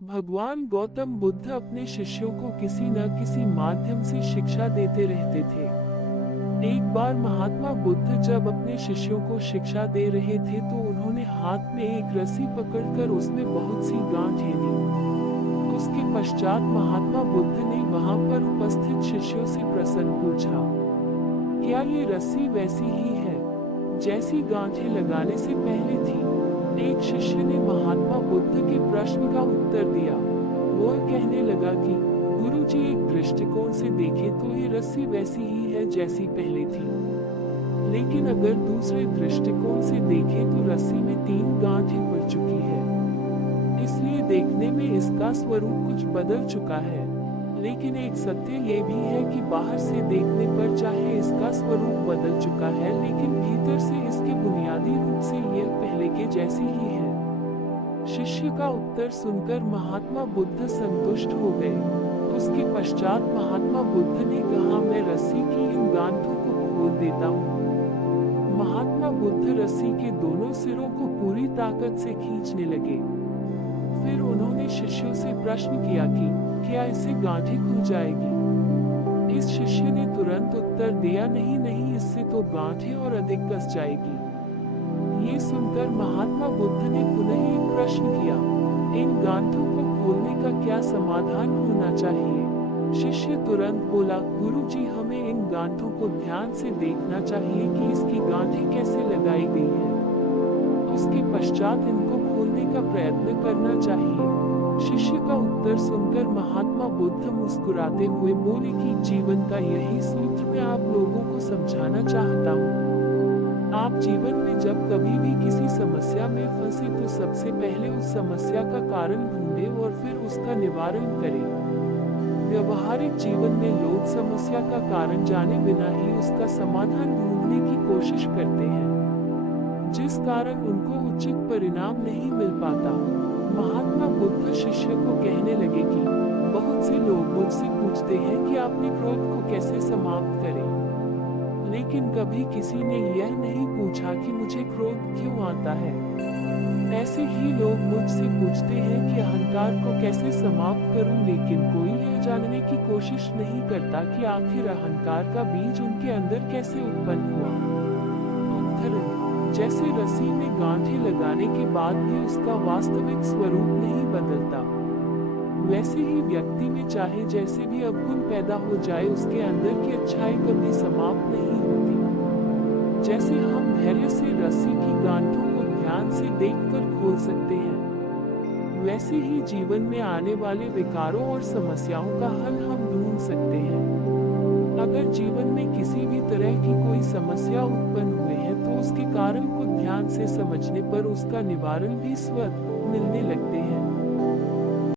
भगवान गौतम बुद्ध अपने शिष्यों को किसी न किसी माध्यम से शिक्षा देते रहते थे। एक बार महात्मा बुद्ध जब अपने शिष्यों को शिक्षा दे रहे थे तो उन्होंने हाथ में एक रस्सी पकड़कर उसमें बहुत सी गांठें दी। उसके पश्चात महात्मा बुद्ध ने वहां पर उपस्थित शिष्यों से प्रश्न पूछा, क्या ये रस्सी वैसी ही है जैसी गांठें लगाने से पहले थी? एक शिष्य ने महात्मा बुद्ध के प्रश्न का उत्तर दिया। वो कहने लगा कि गुरुजी, एक दृष्टिकोण से देखें तो ये रस्सी वैसी ही है जैसी पहले थी, लेकिन अगर दूसरे दृष्टिकोण से देखें तो रस्सी में 3 गांठें पड़ चुकी है। इसलिए देखने में इसका स्वरूप कुछ बदल चुका है। लेकिन एक सत्य ये भी है कि बाहर से देखने पर चाहे इसका स्वरूप बदल चुका है, लेकिन भीतर से इसके बुनियादी रूप से यह पहले के जैसी ही है। शिष्य का उत्तर सुनकर महात्मा बुद्ध संतुष्ट हो गए। उसके पश्चात महात्मा बुद्ध ने कहा, मैं रस्सी की इन गांठों को खोल देता हूँ। महात्मा बुद्ध रस्सी के दोनों सिरों को पूरी ताकत से खींचने लगे। फिर उन्होंने शिष्यों से प्रश्न किया कि क्या इससे गांठें खुल जाएगी? इस शिष्य ने तुरंत उत्तर दिया, नहीं नहीं, इससे तो गांठें और अधिक कस जाएगी। ये सुनकर महात्मा बुद्ध ने पुनः एक प्रश्न किया, इन गांठों को खोलने का क्या समाधान होना चाहिए? शिष्य तुरंत बोला, गुरुजी, हमें इन गांठों को ध्यान से देखना चाहिए कि इसकी गांठें कैसे लगाई गई है। उसके पश्चात इनको खोलने का प्रयत्न करना चाहिए। शिष्य का उत्तर सुनकर महात्मा बुद्ध मुस्कुराते हुए बोले कि जीवन का यही सूत्र मैं आप लोगों को समझाना चाहता हूँ। आप जीवन में जब कभी भी किसी समस्या में फंसे तो सबसे पहले उस समस्या का कारण ढूंढें और फिर उसका निवारण करें। व्यवहारिक जीवन में लोग समस्या का कारण जाने बिना ही उसका समाधान ढूंढने की कोशिश करते हैं, जिस कारण उनको उचित परिणाम नहीं मिल पाता। महात्मा बुद्ध शिष्य को कहने लगे कि बहुत से लोग मुझसे पूछते हैं कि आपने क्रोध को कैसे समाप्त करें, लेकिन कभी किसी ने यह नहीं पूछा कि मुझे क्रोध क्यों आता है। ऐसे ही लोग मुझसे पूछते हैं कि अहंकार को कैसे समाप्त करूं, लेकिन कोई यह जानने की कोशिश नहीं करता कि आखिर अहंकार का बीज उनके अंदर कैसे उत्पन्न हुआ। उदाहरण, जैसे रस्सी में गांठें लगाने के बाद भी उसका वास्तविक स्वरूप नहीं बदलता, वैसे ही व्यक्ति में चाहे जैसे भी अवगुण पैदा हो जाए, उसके अंदर की अच्छाई कभी समाप्त नहीं होती। जैसे हम धैर्य से रस्सी की गांठों को ध्यान से देखकर खोल सकते हैं, वैसे ही जीवन में आने वाले विकारों और समस्याओं का हल हम ढूंढ सकते हैं। अगर जीवन में किसी भी तरह की कोई समस्या उत्पन्न हुई है तो उसके कारण को ध्यान से समझने पर उसका निवारण भी स्वतः मिलने लगते हैं।